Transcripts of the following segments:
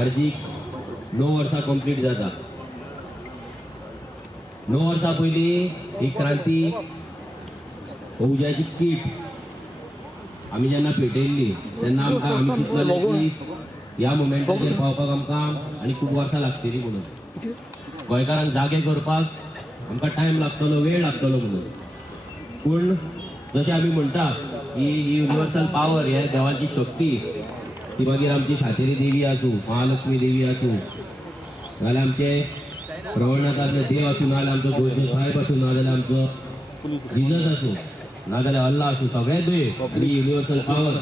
अर्जी 9 वर्सां कंप्लीट जाता. 9 वर्सां पयलीं ही क्रांती फौजाची कीट आमी जेन्ना पेटयल्ली तेन्ना आमकां आमी चिंतलें की ह्या मोमेंटाचेर पावपाक आमकां आनी खूब वर्सां लागतलीं म्हणून. गोंयकारांक जागे करपाक आमकां टायम लागतलो, वेळ लागतलो म्हणून. पूण जशें आमी म्हणटा की युनिवर्सल पावर हे देवाची शक्ती ती मागीर आमची सातेरी देवी आसूं, महालक्ष्मी देवी आसूं, नाजाल्यार आमचे प्रवणनाथातले देव आसूं, नाजाल्यार आमचो गोंयचो साहेब आसूं, नाजाल्यार आमचो जिजस आसूं, नाजाल्यार अल्ला आसूं, सगळे देव आनी युनिवर्सल पावर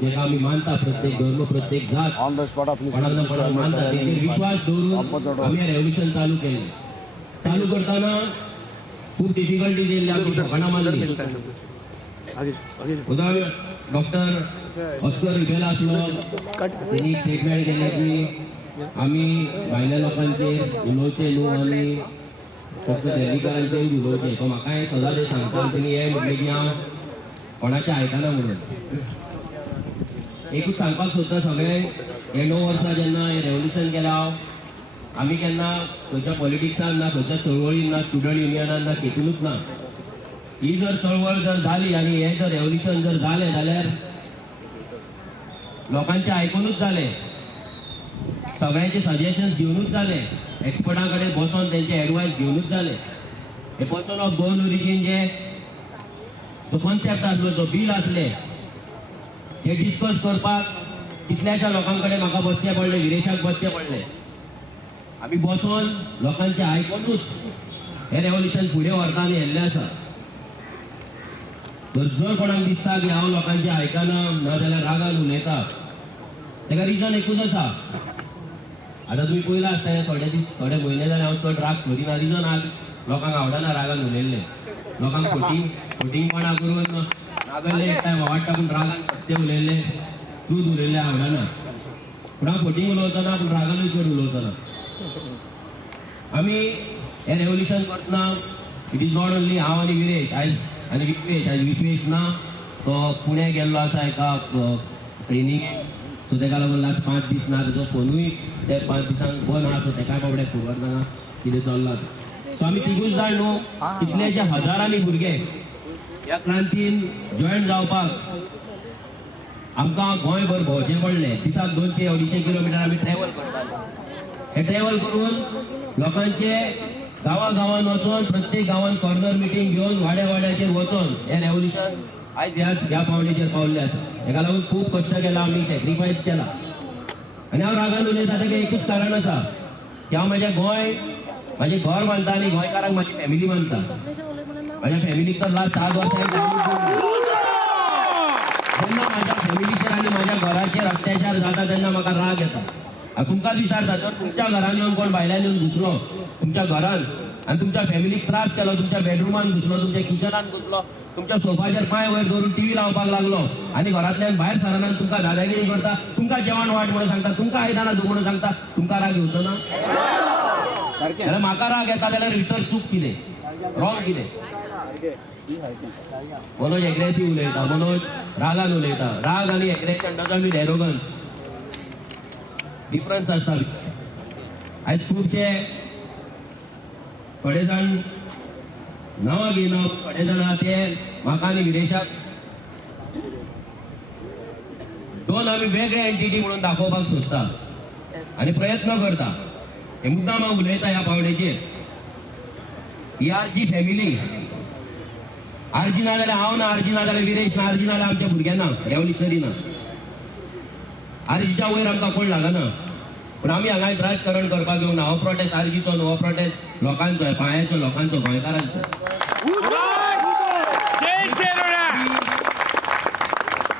जेका आमी मानता, प्रत्येक धर्म प्रत्येक जात कोणाक मानता, तेचेर विश्वास दवरून आमी रेव्होल्युशन चालू केलें. चालू करताना खूब डिफिकल्टीज येयल्ली, आमी ठोकाणां मारली. डॉक्टर ऑस्कर रिबेला आसलो, तेणी स्टेटमेंट केलें की आमी भायल्या लोकांचेर उलोवचें न्हू आनी फक्त दिल्लीकारांचेर उलोवचें. तो म्हाका हें सदांच सांगता. तेणी हें म्हटलें की हांव कोणाचें आयकना म्हणून. एकूच सांगपाक सोदता सगळे हे 9 वर्सां जेन्ना हें रेव्होल्युशन केलें हांव, आमी केन्ना खंयच्या पॉलिटिक्सान ना, खंयच्या चळवळीन ना, स्टुडंट युनियनान ना, केतूनच ना. ही जर चळवळ जर जाली आनी हें जर रेव्होल्युशन जर जालें जाल्यार लोकांचें आयकूनच जालें, सगळ्यांचे सजेशन्स घेवनूच जालें, एक्सपर्टां कडेन बसून तेंचे एडवायस घेवनूच जालें. हे पर्सन ऑफ गोवन ओरिजीन जे जो कॉन्सेप्ट आसलो, जो बील आसले, ते डिस्कस करपाक कितल्याशा लोकां कडेन म्हाका बसचें पडलें, विरेशाक बसचें पडलें. आमी बसून लोकांचें आयकूनूच हें रेव्होल्युशन फुडें व्हरता आनी हेल्लें आसा. जर कोणाक दिसता की हांव लोकांचें आयकना, नाजाल्यार रागान उलयता, तेका रिजन एकूच आसा. आतां तुमी पयलां आसता थोडे म्हयने जाले हांव चड राग करिना. रिजन लोकांक आवडना रागान उलयल्लें. लोकांक खोटींगपणा करून रागल्ले एक टायम आवडटा, पूण रागान सत्य उलयल्लें, ट्रूथ उलयल्लें आवडना. पूण हांव खोटींग उलोवतना, पूण रागानूय चड उलोवतना. आमी हें रेव्होल्युशन करतना इट इज नॉट ओन्ली हांव आनी विरेश आनी विश्वेश ना, तो पुणे गेल्लो आसा एका ट्रेनिंगेक. सो तेका लागून लास्ट 5 दीस ना, तेजो फोनूय ते 5 दिसांक बंद आसा. तेका बाबड्याक खबर ना कितें चल्लां. सो आमी तिगूच जाण न्हू, कितलेशे हजारांनी भुरगे ह्या क्रांतीन जॉयन जावपाक आमकां गोंयभर भोंवचें पडलें. दिसाक 200-250 किलोमिटर आमी ट्रॅव्हल करताले. हे ट्रॅव्हल करून लोकांचे गांवांत वचून, प्रत्येक गांवांत कॉर्नर मिटींग घेवन, वाड्याचेर वचून हें रेव्होल्युशन आयज ह्या पावंडेचेर पावल्लें आसा. हेका लागून खूब कश्ट केला, आमी सॅक्रिफायस केला. आनी हांव रागान उलयता तेका एकूच कारण आसा की हांव म्हाजें गोंय, म्हाजें घर मानता आनी गोंयकारांक म्हाजी फॅमिली मानता. म्हाज्या फॅमिलीक तर लास्ट 7 वर्सां जेन्ना म्हाज्या फॅमिलीचेर आनी म्हाज्या घराचेर अत्याचार जाता तेन्ना म्हाका राग येता. हांव तुमकांच विचारता, जर तुमच्या घरान येवन कोण भायल्यान येवन घुसलो तुमच्या घरान आनी तुमच्या फॅमिलीक त्रास केलो, तुमच्या बेडरुमान घुसलो, तुमच्या किचनान घुसलो, तुमच्या सोफाचेर पांय वयर दवरून टीव्ही लावपाक लागलो आनी घरांतल्यान भायर सरना तुमकां दादागिरी करता, तुमकां जेवण वाट म्हणून सांगता, तुमकां आयदनां धुव म्हणून सांगता, तुमकां राग येवचो ना? जाल्यार म्हाका राग येता जाल्यार भितर चूक कितें, रॉंग कितें? मनोज एग्रेसीव उलयता, मनोज रागान उलयता. राग आनी एग्रेशन डजंट मीन एरोगन्स. डिफरन्स आसता. आयज खुबशे थोडे जाण नांवां घेयना, थोडे जाण आहा ते म्हाका आनी विरेशाक दोन आमी वेगळे एंटिटी म्हणून दाखोवपाक सोदता आनी प्रयत्न करता. हे मुद्दाम हांव उलयता ह्या पावंडेचेर. ही आरजी फॅमिली, आरजी ना जाल्यार हांव ना, आरजी ना जाल्यार विरेश ना, आरजी ना जाल्यार आमच्या भुरग्यां ना, रेव्होल्युशनरी ना. आरजीच्या वयर आमकां कोण लागना. पूण आमी हांगा राजकारण करपाक येवना. हो प्रोटेस्ट आरजीचो न्हू, हो प्रोटेस्ट लोकांचो, पांयाचो लोकांचो, गोंयकारांचो.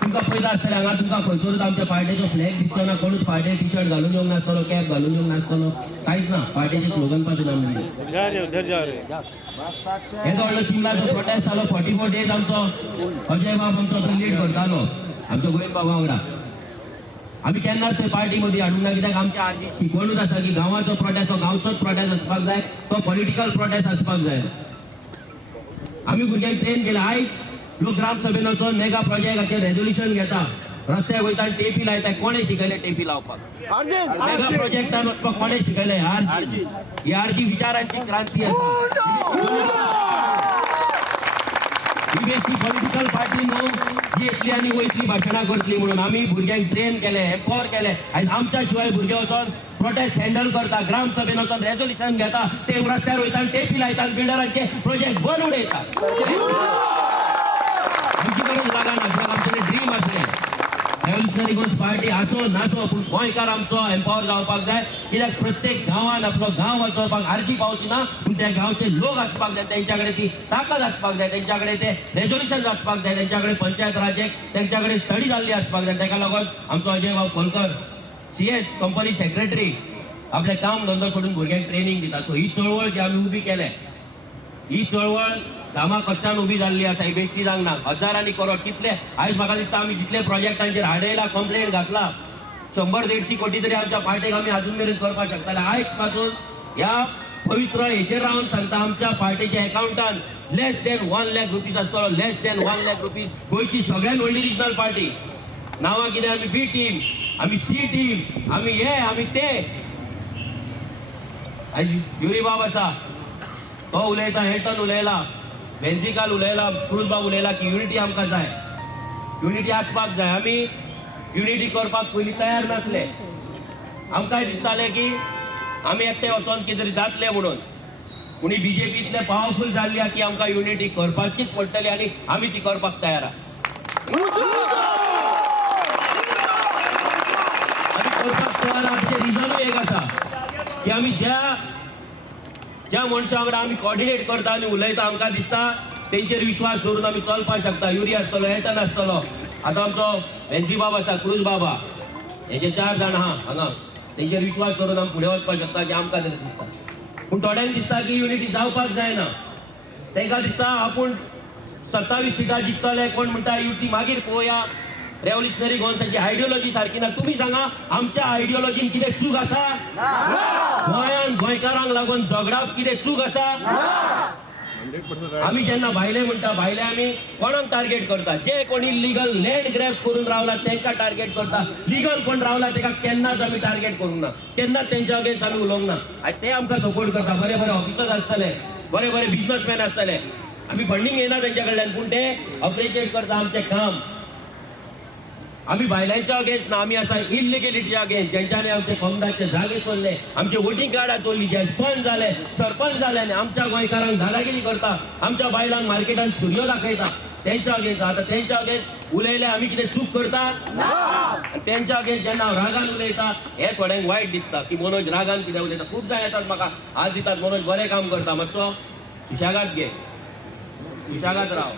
तुमकां पळयता आसतलें हांगा तुमकां खंयसरूच आमच्या पार्टेचो फ्लॅग दिसचो ना, कोणूच पार्टे टी शर्ट घालून येवंक नासतलो, कॅप घालून येवंक नासतलो, कांयच ना. पार्टेचें स्लोगन पासून आमी हे व्हडलो चिमलाचो प्रोटेस्ट जालो. 44 डेज आमचो अजय बाब आमचो तो लीड करतालो आमचो गोविंद बाबा वांगडा. आमी केन्नाच ते पार्टी मदीं हाडूंक ना, कित्याक आमच्या आरजी शिकवणूच आसा की गांवाचो प्रोटेस्ट हो गांवचोच प्रोटेस्ट आसपाक जाय, तो पॉलिटिकल प्रोटेस्ट आसपाक जाय. आमी भुरग्यांक ट्रेन केलें. आयज लोक ग्राम सभेन वचून मेगा प्रोजेक्टाचेर रेजोल्युशन घेता रस्त्याक वयता आनी टेपी लायता. कोणे शिकयले टेपी लावपाक? मेगा प्रोजेक्टान वचपाक कोणे शिकयले? आरजी. ही आरजी विचारांची क्रांती आसा. ही बेश्टी पॉलिटिकल पार्टी न्हू जी येतली आनी वयतली भाशणां करतली म्हणून. आमी भुरग्यांक ट्रेन केले, एम्पावर केले. आयज आमच्या शिवाय भुरगे वचोन प्रोटेस्ट हँडल करता, ग्राम सभेन वचोन रेझोल्युशन घेता, ते रस्त्यार वयता आनी टेपी लायता आनी बिल्डरांचे प्रोजेक्ट बंद उडयता. आमची गरज लागना, कित्याक आमचे ड्रीम आसले. रेव्होल्युशनरी गोल्स पार्टी आसो नासो पूण गोंयकार आमचो एम्पावर जावपाक जाय. कित्याक प्रत्येक गांवांत आपलो गांव वाचोवपाक आरजी पावची ना, पूण त्या गांवचे लोक आसपाक जाय, तेंच्या कडेन ती ताकद आसपाक जाय, तेंच्या कडेन ते रेझोल्युशन आसपाक जाय, तेंच्या कडेन पंचायत राज तेंच्या कडेन स्टडी जाल्ली आसपाक जाय. ताका लागून आमचो अजय भाऊ कोलकर CS कंपनी सेक्रेटरी आपले काम धंदो सोडून भुरग्यांक ट्रेनिंग दिता. सो ही चळवळ जी आमी उबी केल्या, ही चळवळ कामा कश्टान उबी जाल्ली आसा. ही बेश्टी जावंक ना. हजारांनी करोड कितले आयज म्हाका दिसता आमी जितले प्रोजेक्टांचेर हाडयला, कंप्लेंट घातला, 100-150 कोटी तरी आमच्या पार्टेक आमी अजून मेरेन करपाक शकताले. आयज पासून ह्या पवित्र हेचेर रावन सांगता, आमच्या पार्टीच्या अकाउंटान लेस दॅन 1 लाख रुपीज आसतलो. लेस दॅन 1 लाख रुपीज. गोंयची सगळ्यात व्हडली रिजनल पार्टी. नांवां कितें? आमी B टीम, आमी C टीम, आमी हे आमी ते. आयज युरी बाब आसा, तो उलयता, हेटन उलयला, बेन्झिकाल उलयला, क्रूज बाब उलयला की युनिटी आमकां जाय, युनिटी आसपाक जाय. आमी युनिटी करपाक पयलीं तयार नासले. आमकांय दिसतालें की आमी एकटे वचोन कितें तरी जातलें म्हणून. पूण ही BJP इतले पावरफूल जाल्ली की आमकां युनिटी करपाचीच पडटली आनी आमी ती करपाक तयार आहा. करपाक तयार आमचें रिजनूय एक आसा की आमी ज्या मनशा वांगडा आमी कॉर्डिनेट करता आनी उलयता, आमकां दिसता तेंचेर विश्वास दवरून आमी चलपाक शकता. युरी आसतलो, एटन आसतलो, आतां आमचो बेन्झी बाब आसा, क्रूज बाबा, हेचे 4 जाण आहा हांगा. तेंचेर विश्वास करून आमी फुडें वचपाक शकता की आमकां तरी दिसता. पूण थोड्यांक दिसता की युनिटी जावपाक जायना. तांकां दिसता आपूण 27 सिटां जिखतले. कोण म्हणटा युती मागीर पळोवया. रेव्होल्युशनरी गोल्साची आयडियोलॉजी सारकी ना. तुमी सांगा, आमच्या आयडियोलॉजीन कितें चूक आसा? गोंयांत गोंयकारांक लागून झगडाप कितें चूक आसा? आमी जेन्ना भायले म्हणटा, भायले आमी कोणाक टार्गेट करता? जे कोणी लिगल लँड ग्रॅब करून रावला तांकां टार्गेट करता. लिगल कोण रावला ताका केन्नाच आमी टार्गेट करूंक ना, केन्नाच तेंच्या अगेन्स्ट आमी उलोवंक ना. आयज ते आमकां सपोर्ट करता. बरे बरे ऑफिसर्स आसतले, बरे बरे बिझनसमॅन आसतले. आमी फंडींग घेयना तेंच्या कडल्यान, पूण ते अप्रिशिएट करता आमचें काम. आमी भायल्यांच्या अगेन्स्ट ना, आमी आसा इलिगेलिटीच्या अगेन्स्ट. जेंच्यांनी आमचे कोंगडाचे जागे चोरले, आमचे वोटींग कार्डां चोरली, जे पंच जाले, सरपंच जाले आनी आमच्या गोंयकारांक दादागिरी करता, आमच्या बायलांक मार्केटान सुरयो दाखयता, तेंच्या अगेन्स्ट. आतां तेंच्या अगेन्स्ट उलयले आमी कितें चूक करता? तेंच्या अगेन्स्ट जेन्ना हांव रागान उलयता, हे थोड्यांक वायट दिसता की मनोज रागान कितें उलयता. खूब जाण येतात म्हाका हात दितात, मनोज बरें काम करता, मातसो सुशेगाद घे, सुशेगाद राव.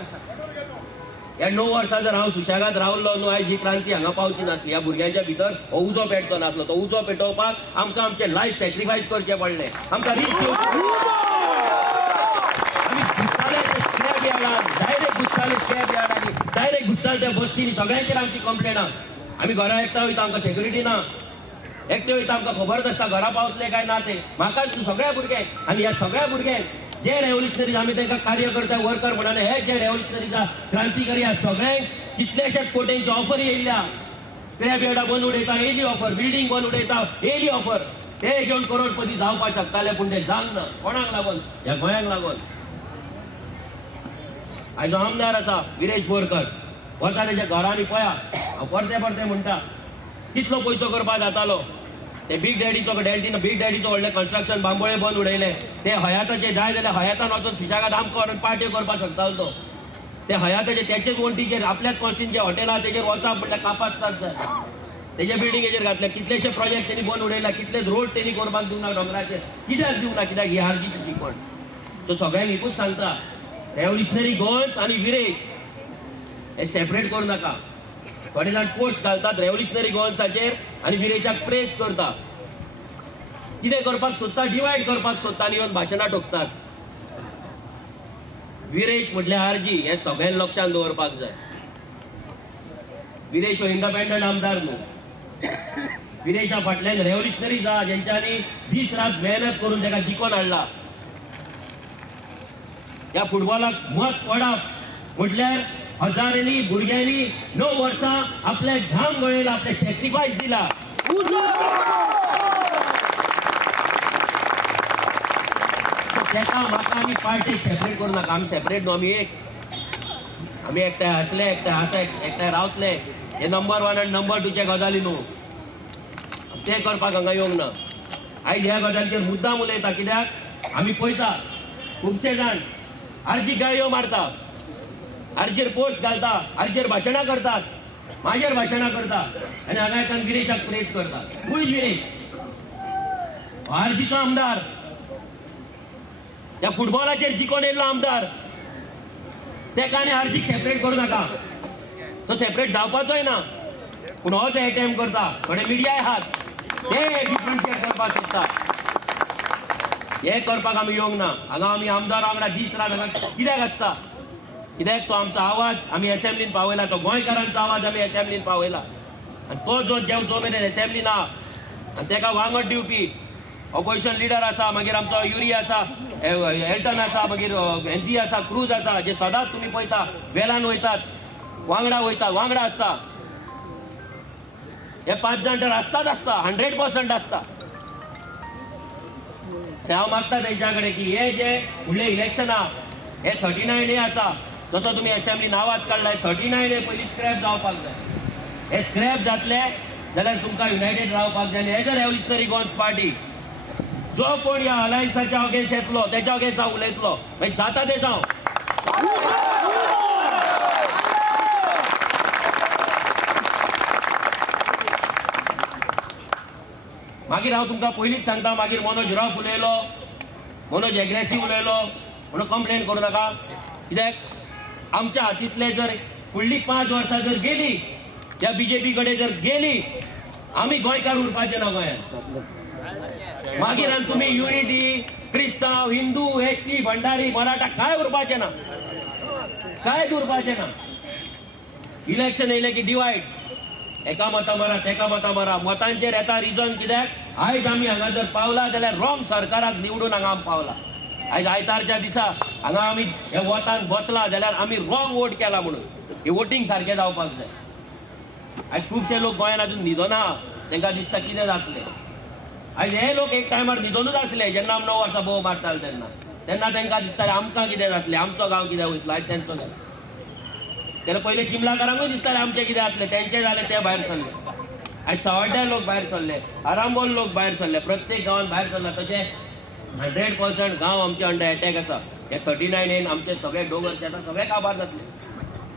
ह्या 9 वर्सां जर हांव सुशेगाद रावल्लो न्हू, आयज ही क्रांती हांगा पावची नासली. ह्या भुरग्यांच्या भितर हो उजो पेटचो नासलो. तो उजो पेटोवपाक आमकां आमचें लायफ सॅक्रिफायस करचें पडलें. आमकां रीच आमी घुसताले ते स्क्रॅप यार्डान, डायरेक्ट घुसताले स्क्रॅप यार्डांनी, डायरेक्ट घुसताले त्या बस्तीनी. सगळ्यांचेर आमची कंप्लेन आहा. आमी घरा एकटा वयता, आमकां सेक्युरिटी ना. एकटे वयता, आमकां खबर नासता घरा पावतले काय ना ते. म्हाकाच सगळ्या भुरग्यांक, आनी ह्या सगळ्या भुरग्यांक जे रेव्होल्युशनरीज आमी तांकां कार्यकर्ता वर्कर म्हणून, हे जे रेव्होल्युशनरीजा क्रांतिकारी ह्या सगळ्यांक कितलेशेच कोटींची ऑफर येयल्या. स्क्रॅप यार्डां बंद उडयता, येयली ऑफर. बिल्डींग बंद उडयता, येयली ऑफर. ते घेवन करोडपती जावपाक शकताले, पूण ते जावंक ना. कोणाक लागून? ह्या गोंयांक लागून. आयज आमदार आसा विरेश बोरकर, वचा तेच्या घरांनी पळया. हांव परते परते म्हणटा, कितलो पयसो करपाक जातालो. ते बीग डॅडीचो व्हडलें कन्स्ट्रक्शन बांबोळे बंद उडयले. ते हयाताचे जाय जाल्यार हयातान वचून सुशेगाद आमकां व्हरून पार्ट्यो करपाक शकतालो तो. ते हयाताचे त्याचेच वण्टीचेर आपल्याच कॉस्टींचे हॉटेल आहा तेजेर वचप म्हटल्यार कापासतात जाय. तेजे बिल्डिंगेचेर घातले. कितलेशे प्रोजेक्ट तेणी बंद उडयला, कितले रोड तेणी करपाक दिवना दोंगराचेर. कित्याक दिवना? कित्याक ही आरजीची शिकवण. सो सगळ्यांक एकूच सांगता, रेव्होल्युशनरी गोल्स आनी विरेश हे सेपरेट करूं नाका. थोडे जाण पोस्ट घालतात रेव्होल्युशनरी गोल्साचेर आनी विरेशाक प्रेज करता. कितें करपाक सोदता? डिवायड करपाक सोदता आनी येवन भाशणां ठोकतात. विरेश म्हटल्यार आरजी हें सगळ्यांनी लक्षांत दवरपाक जाय. विरेश हो इंडिपेंडंट आमदार न्हू. विरेशा फाटल्यान रेव्होल्युशनरीज आहा जेंच्यांनी दीस रात मेहनत करून ताका जिखोवन हाडला. ह्या फुटबॉलाक मत पडप म्हटल्यार हजारांनी भुरग्यांनी 9 वर्सां आपले घाम गळयला, आपले सॅक्रिफायस दिला. तेका म्हाका आमी पार्टी सेपरेट करूं नाका. आमी सेपरेट न्हू, आमी एकठांय असले, एकठांय आसा, एकठांय रावतले. हे नंबर 1 आनी नंबर 2चे गजाली न्हू, ते करपाक हांगा येवंक ना. आयज ह्या गजालीचेर मुद्दाम उलयता. कित्याक आमी पळयता खुबशे जाण आर्जीक गाळयो मारता, आर्जीर पोस्ट घालता, आर्जीर भाशणां करतात, म्हाजेर भाशणां करता आनी हांगा येतान गिरीशाक प्रेज करता. खूंय गिरीश आर्जीचो आमदार, त्या फुटबॉलाचेर जिखोन येयल्लो आमदार, तेका आनी आर्जीक सेपरेट करूं नाका. तो सेपरेट जावपाचोय ना. पूण हो जो अटेम्प्ट करता, थोडे मिडियाय आहात ते डिफरन्शिएट करपाक सोदता. हे करपाक आमी येवंक ना. हांगा आमी आमदार वांगडा दीस रात हांगा कित्याक आसता? कित्याक तो आमचो आवाज आमी असेंब्लीन पावयला, तो गोंयकारांचो आवाज आमी असेंब्लीन पावयला. आनी तो जो मेरेन असेंब्लीन आहा आनी तेका वांगड दिवपी ऑपोजिशन लिडर आसा, मागीर आमचो युरी आसा, एल्टन आसा, मागीर एनजी आसा, क्रूज आसा, जे सदांच तुमी पळयता वेलान वयतात, वांगडा वयतात, वांगडा आसता. हे 5 जाण तर आसताच आसता, 100% आसता. हांव मागता तेंच्या कडेन की हे जे फुडले इलेक्शन आहा हे 39 ए आसा, जसो तुमी असेंब्लीन आवाज काडलाय 39 ए पयलीं स्क्रॅप जावपाक जाय. हे स्क्रॅप जातले जाल्यार तुमकां युनायटेड रावपाक जाय. एज अ रेव्होल्युशनरी गोन्स पार्टी जो कोण ह्या अलायन्साच्या अगेन्स्ट येतलो तेच्या अगेन्स्ट हांव उलयतलो. मागीर जाता ते जावं. मागीर हांव तुमकां पयलींच सांगता, मागीर मनोज रफ उलयलो, मनोज एग्रेसीव उलयलो म्हणून कंप्लेन करूं नाका. कित्याक आमच्या हातींतले जर फुडलीं 5 वर्सां जर गेली, त्या बीजेपी कडेन जर गेली, आमी गोंयकार उरपाचे ना गोंयांत. मागीर आनी तुमी युनिटी, क्रिस्तांव, हिंदू, एसटी, भंडारी, मराठा काय उरपाचे ना, कांयच उरपाचे ना. इलेक्शन येयले की डिवायड, एका मतां मारा, तेका मतां मारा. मतांचेर येता रिजन कित्याक आयज आमी हांगा जर पावला जाल्यार रॉंग सरकाराक निवडून हांगा आमी पावला. आयज आयतारच्या दिसा हांगा आमी हे वोटान बसला जाल्यार आमी रॉंग वोट केला म्हणून. हे वोटींग सारकें जावपाक जाय. आयज खुबशे लोक गोंयांत अजून न्हिदो ना, तांकां दिसता कितें जातलें. आयज हे लोक एक टायमार न्हिदोनूच आसले जेन्ना आमी 9 वर्सां भोव मारताले तेन्ना तांकां दिसतालें आमकां कितें जातलें, आमचो गांव कितें वयतलो. आयज तेंचो जालें. तेन्ना पयलीं चिमलाकारांकूय दिसतालें आमचें कितें जातलें, तेंचें जालें, ते भायर सरले. आयज सवाड्डे लोक भायर सरले, आरांबोल लोक भायर सरले, प्रत्येक गांवांत भायर सरला. तशें 100% गांव आमचे अंडर एटॅक आसा. हे 39 एन आमचे सगळे दोंगर शेतां सगळे काबार जातले,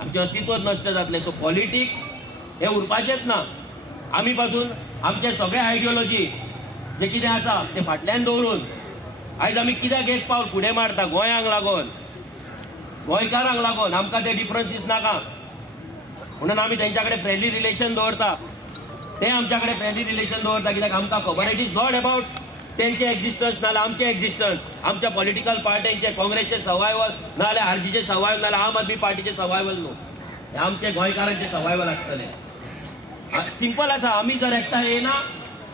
आमचें अस्तित्वच नश्ट जातलें. सो पॉलिटिक्स हे उरपाचेंच ना. आमी पासून आमचे सगळे आयडियोलॉजी जे कितें आसा ते फाटल्यान दवरून आयज आमी कित्याक एक पावल फुडें मारता गोंयांक लागून, गोंयकारांक लागून. आमकां ते डिफरन्सीस नाका म्हणून आमी तेंच्या कडेन फ्रेंडली रिलेशन दवरता. ते आमच्या कडेन फ्रेंडली रिलेशन दवरता कित्याक आमकां खबर इट इज नॉट अबावट तेंचे एक्झिस्टन्स नाल्यार आमचे एक्झिस्टन्स, आमच्या पॉलिटिकल पार्ट्यांचे, काँग्रेसचे सर्वायवल नाल्यार आरजीचे सर्वायवल नाल्यार आम आदमी पार्टीचे सर्वायवल न्हू. हे आमचे गोंयकारांचे सर्वायवल आसतले. सिंपल आसा. आमी जर एकठांय येना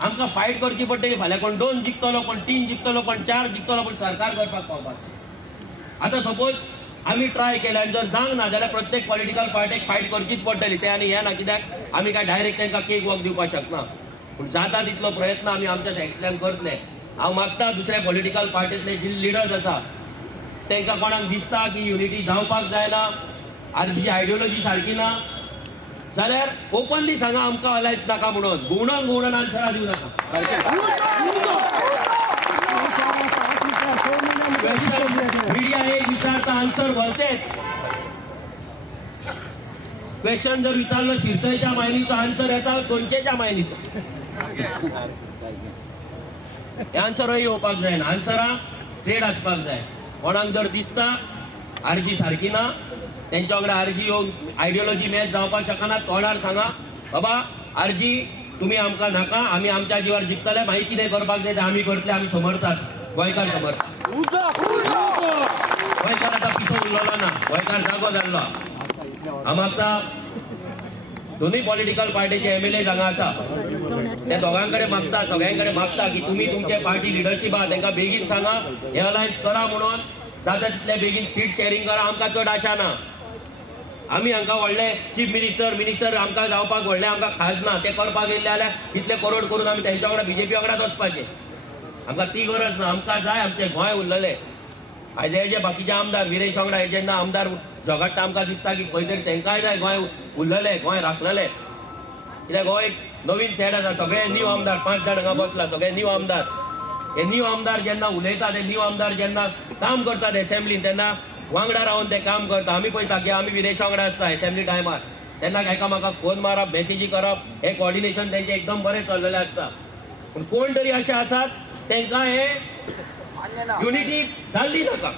आमकां फायट करची पडटली. फाल्यां कोण 2 जिखतलो, कोण 3 जिखतलो, कोण 4 जिखतलो, पूण सरकार करपाक पावपाक. आतां सपोज आमी ट्राय केले आनी जर जावंक ना जाल्यार प्रत्येक पॉलिटिकल पार्टीक फायट करचीच पडटली. ते आनी हें ना कित्याक आमी काय डायरेक्ट तांकां केक वॉक दिवपाक शकना. पूण जाता तितलो प्रयत्न आमी आमच्या सायडींतल्यान करतले. हांव मागता दुसऱ्या पॉलिटिकल पार्टींतले जे लिडर्स आसा तांकां कोणाक दिसता की युनिटी जावपाक जायना, आर्जीची आयडियोलॉजी सारकी ना जाल्यार ओपनली सांगा आमकां अलायन्स नाका म्हणून. घुवणोन आन्सरां दिवं नाका. मिडिया एक विचारता, आन्सर भलतेच. क्वेश्चन जर विचारलो शिरसयच्या मायनीचो, आन्सर येता सोनचेच्या मायनीचो. हे आन्सरय येवपाक जायना. आन्सरां ट्रेड आसपाक जाय. कोणाक जर दिसता आर्जी सारकी ना, तेंच्या वांगडा आर्जी येवन आयडियोलॉजी मॅच जावपाक शकना, तोंडार सांगा बाबा आर्जी तुमी आमकां नाका, आमी आमच्या जिवार जिखतले, मागीर कितें करपाक जाय तें आमी करतले. आमी समर्थ आसा, गोंयकार समर्थ. गोंयकार आतां पिसो उरलेलो ना, गोंयकार जागो जाल्लो. हांव मागता दोनूय पॉलिटिकल पार्टीचे MLA हांगा आसा त्या दोगां कडेन मागता, सगळ्यां कडेन मागता की तुमी तुमचे पार्टी लिडरशीप आहा तांकां बेगीन सांगा हे अलायन्स करा म्हणून. जाता तितले बेगीन सीट शेअरिंग करा. आमकां चड आशा ना. आमी हांकां व्हडले चीफ मिनिस्टर आमकां जावपाक व्हडले आमकां खासना ते करपाक येयल्ले जाल्यार कितले करोड करून आमी तेंच्या वांगडा बीजेपी वांगडाच वचपाचें. आमकां ती गरज ना. आमकां जाय आमचें गोंय उरलेलें. आयज हे जे बाकीचे आमदार विरेश वांगडा हे जेन्ना आमदार झगडटा आमकां दिसता की खंय तरी तेंकांय जाय गोंय उरलेलें, गोंय राखलेलें. कित्याक हो एक नवीन सेट आसा. सगळे न्यू आमदार 5 जाण हांगा बसला, सगळे न्यू आमदार. हे न्यू आमदार जेन्ना उलयता, ते न्यू आमदार जेन्ना काम करतात एसेंब्लीन तेन्ना वांगडा रावन ते काम करता. आमी पळयता की आमी विरेश वांगडा आसता एसेंब्ली टायमार तेन्ना एकामेकाक फोन मारप, मेसेजी करप, हे कॉर्डिनेशन तेंचें एकदम बरें चल्लेलें आसता. पूण कोण तरी अशे आसात तेंकां हे युनिटी जाल्ली नाका.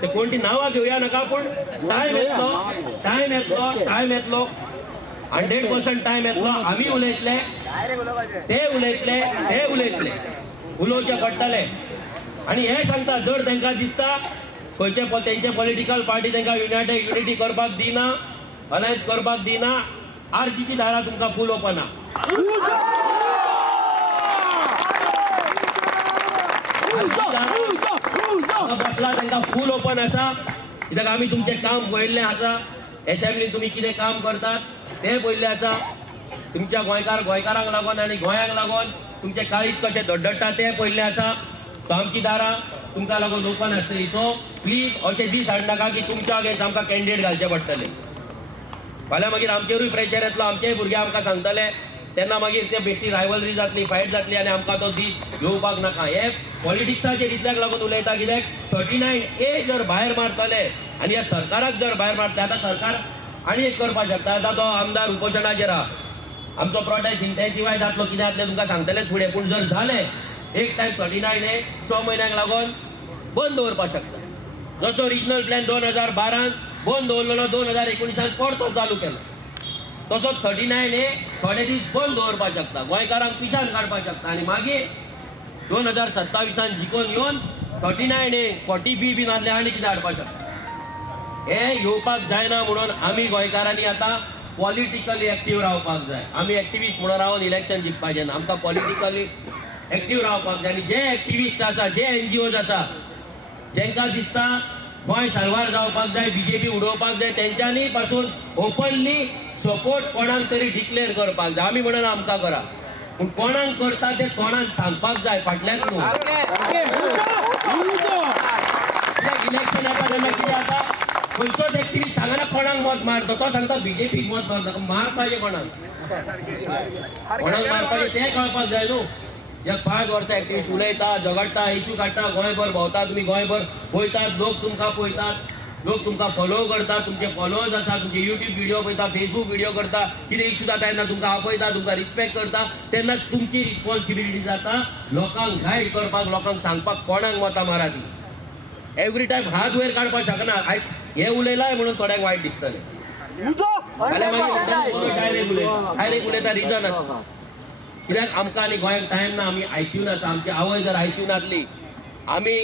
ते कोण ती नांवां घेवया नाका, पूण टायम येतलो 100% टायम येतलो. आमी उलयतले, ते उलयतले, उलोवचें पडटले. आनी हे सांगता जर तांकां दिसता खंयचे तेंचे पॉलिटिकल पार्टी तांकां युनिटी करपाक दिना, अलायन्स करपाक दिना, आरजीची दारां तुमकां फूल ओपन आहा. बसला तांकां फूल ओपन आसा. कित्याक आमी तुमचें काम पळयल्लें आसा. एसेंब्लीन तुमी कितें काम करतात तें पळयल्लें आसा. तुमच्या गोंयकारांक लागून आनी गोंयाक लागून तुमचें काळीज कशें धडधडटा तें पळयल्लें आसा. सो आमची दारां तुमकां लागून ओपन आसतली. सो प्लीज अशे दीस हाडनाका की तुमच्या अगेन्स्ट आमकां कॅन्डिडेट घालचें पडटलें. फाल्यां मागीर आमचेरूय प्रेशर येतलो, आमचेय भुरगे आमकां सांगतले, तेन्ना मागीर ते बेश्टी रायवलरी जातली, फायट जातली आनी आमकां तो दीस येवपाक नाका. हे पॉलिटिक्साचेर इतल्याक लागून उलयता कित्याक 39A जर भायर मारतले आनी ह्या सरकाराक जर भायर मारतले, आतां सरकार आनी एक करपाक शकता. आतां तो आमदार उपोशणाचेर आहा. आमचो प्रोटेस्ट इंटेन्सिफाय जातलो, कितें जातलें तुमकां सांगतलेच फुडें. पूण जर जालें एक टायम 39A 6 म्हयन्यांक लागून बंद दवरपाक शकता. जसो रिजनल प्लॅन 2012 बंद दवरलेलो, 2019 परतो चालू केलो, तसो 39A थोडे दीस बंद दवरपाक शकता, गोंयकारांक पिशान काडपाक शकता. आनी मागीर 2027 जिखून येवन 39A 40B बीन आसले आनी कितें हाडपाक शकता. हे येवपाक जायना. म्हणून आमी गोंयकारांनी आतां पॉलिटिकली एक्टीव रावपाक जाय. आमी एक्टिविस्ट म्हणून रावन इलेक्शन जिखपाचें ना. आमकां पॉलिटिकली एक्टीव रावपाक जाय. आनी जे एक्टिविस्ट आसा, जे NGOज आसा, जेंकां दिसता गोंय साल्वार जावपाक जाय, बीजेपी उडोवपाक जाय, तेंच्यांनी पासून ओपनली सपोर्ट कोणाक तरी डिक्लेअर करपाक जाय. आमी म्हणून आमकां करा, पूण कोणाक करता ते कोणाक सांगपाक जाय फाटल्यान न्हू. इलेक्शन येता तेन्ना कितें जाता, खंयचोच एक्टिविस्ट सांगना कोणाक मत मारता, तो सांगता बीजेपीक मत मारता. मारपाचें कोणाक मारपाचें तें कळपाक जाय न्हू. जे 5 वर्सां एक्टिविस्ट उलयता, झगडटा, इश्यू काडटा, गोंयभर भोंवता, तुमी गोंयभर पळयतात, लोक तुमकां पळयतात, लोक तुमकां फॉलो करता, तुमचे फॉलोवर्स आसा, तुमचे यूट्यूब व्हिडिओ पळयता, फेसबूक व्हिडिओ करता, कितें इश्यू जाता तेन्ना तुमकां आपयता, तुमकां रिस्पेक्ट करता. तेन्ना तुमची रिस्पॉन्सिबिलिटी जाता लोकांक गायड करपाक, लोकांक सांगपाक कोणाक मतां मारा ती. एवरी टायम हात वयर काडपाक शकना. आयज हे उलयलाय म्हणून थोड्यांक वायट दिसतलें, फाल्यां मागीर डायरेक्ट उलयता रिजन आसा. कित्याक आमकां आनी गोंयाक टायम ना. आमी आयसीयून आसा. आमची आवय जर आयसीयून आसली, आमी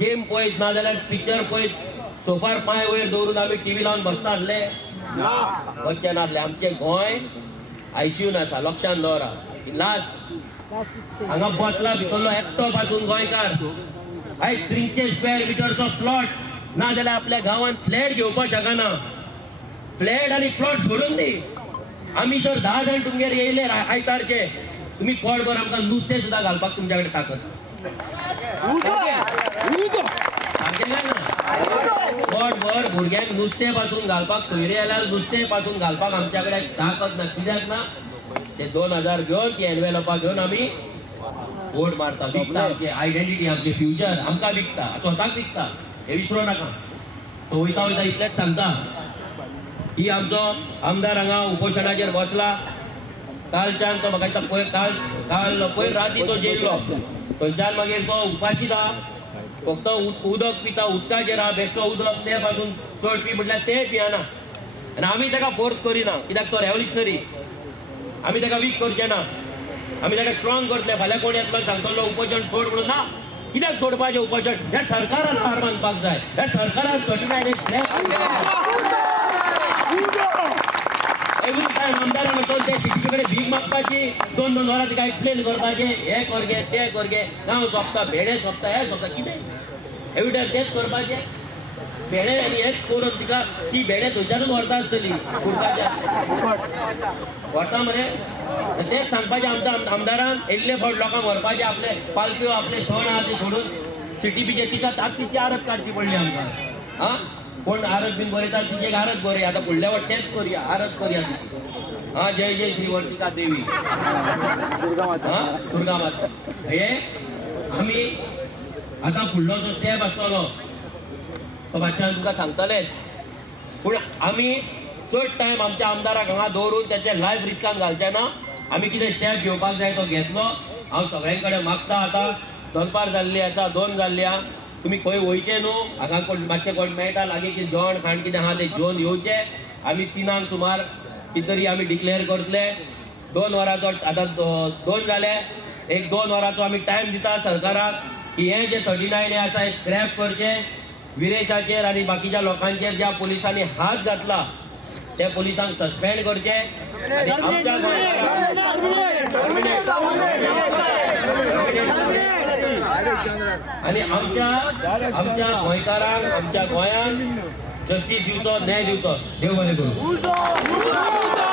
गेम पळयत ना जाल्यार पिक्चर पळयत सोफार पांय वयर दवरून आमी टीव्ही लावन बसता आसले, वचचे नासले. आमचें गोंय आयसीयून आसा, लक्षांत दवरा. लास्ट हांगा बसला भितरलो एकटो पासून गोंयकार आयज 300 स्क्वेअर मिटरचो प्लॉट ना जाल्यार आपल्या गांवांत फ्लॅट घेवपाक शकना. फ्लॅट आनी प्लॉट सोडून दी. आमी जर 10 जाण तुमगेर येयले आयतारचे, तुमी पोटभर आमकां नुस्तें सुद्दां घालपाक तुमच्या कडेन ताकद पोटभर भुरग्यांक नुस्तें पासून घालपाक, सोयरे आयल्यार नुस्तें पासून घालपाक आमच्या कडेन ताकद ना. कित्याक ना, ते 2000 घेवन ती एनवेलॉपाक घेवन आमी वोट मारता. विकता आमची आयडेंटिटी, आमचे फ्युचर आमकां विकता, स्वताक विकता. हे विसरूं नाका. तो वयता वयता इतलेंच सांगता की आमचो आमदार हांगा उपोशणाचेर बसला. कालच्यान तो म्हाका दिसता काल पयर राती तो जेल्लो, थंयच्यान मागीर तो उपाशीच आहा. फक्त उदक पिता, उदकाचेर आहा, बेश्टो उदक ते पासून चड पी म्हटल्यार ते पियना. आनी आमी ताका फोर्स करिना, कित्याक तो रेव्होल्युशनरी. आमी ताका वीक करचे ना, आमी ताका स्ट्रॉंग करतले. फाल्यां कोण येतलो सांगतलो उपोशण सोड म्हणून, ना. कित्याक सोडपाचें उपोशण? ह्या सरकारान हार मानपाक जाय. ह्या सरकारान 39 एवरी टायम आमदारान वचून ते सिटीचे कडेन भीक मागपाची, 2-2 वरां तिका एक्सप्लेन करपाचें, हे करगे ते करगे, गांव सोंपता, भेडे सोंपता, हे सोंपता, कितें एवरी टायम तेच करपाचें. भेणे आनी हेच करून तिका ती भेणे थंयच्यानूच व्हरता आसतली कुडकाच्या व्हरता मरे तेच सांगपाचें आमच्या आमदारान येयल्ले फावट लोकांक व्हरपाचे आपले पालक्यो आपले सण आहा ते सोडून सिटी बीचे तिका तिची आरत काडची पडली आमकां आं कोण आरत बीन बरयता तिचे आरत बरे आता फुडल्या फावट तेच करुया आरत करुया तिची हां जय जय श्री वर्तिका देवी दुर्गा माता हे आमी आता फुडलो जो स्टेप आसतलो तो मातशें तुमकां सांगतलेच पूण आमी चड टायम आमच्या आमदाराक हांगा दवरून त्याचे लायफ रिस्कान घालचे ना आमी कितें स्टेप घेवपाक जाय तो घेतलो हांव सगळ्यां कडेन मागता आतां दनपार जाल्ली आसा 2 जाल्ली आहा तुमी खंय वयचे न्हू हांगा कोण मातशें कोण मेळटा लागीं की जेवण खाण कितें आहा तें जेवन येवचें आमी 3 सुमार कितें तरी आमी डिक्लेअर करतले 2 वरांचो आतां 2 जाले एक 2 वरांचो आमी टायम दिता सरकाराक की हे जे 39 आसा हे स्क्रॅप करचे विरेशाचेर आनी बाकीच्या लोकांचेर ज्या पोलिसांनी हात घातला त्या पोलिसांक सस्पेंड करचे आनी आमच्या आनी आमच्या गोंयकारांक आमच्या गोंयांत जस्टीस दिवचो न्याय दिवचो देव बरें करूं